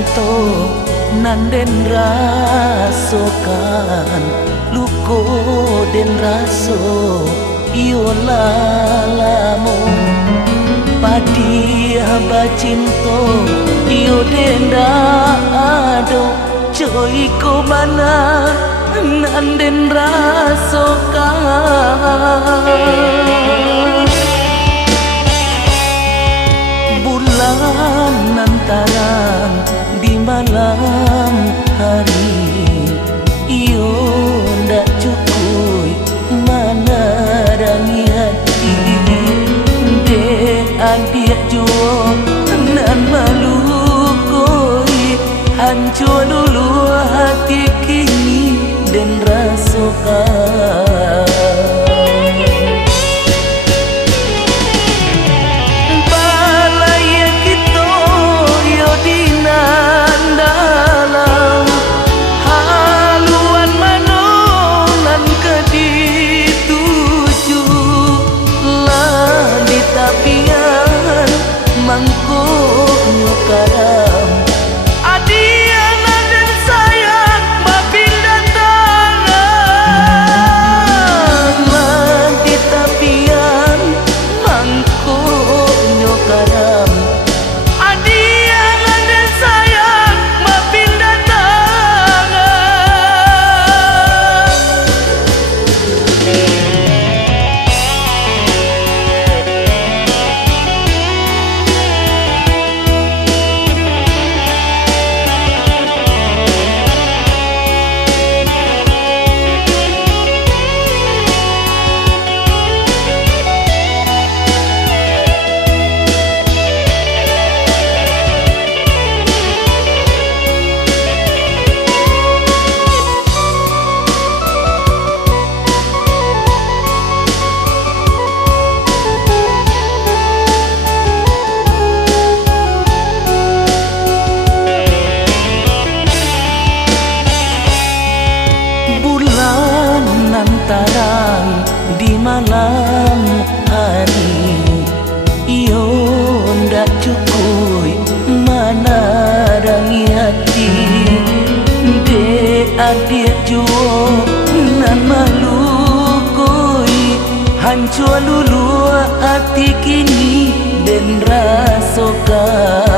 cinta nanden rasokan luko den raso iyo lalamo padi haba cinta iyo denda ado coy ko mana nanden rasokan bulan nantaran di malam hari iyo ndak cukup menerangi hati dek adik juo nan malu koi hancur dulu hati kini dan rasakan tarang di malam hari iyo ndak cukup menerangi hati dek adik juo nan malu koi hancur dulu hati kini dan rasakan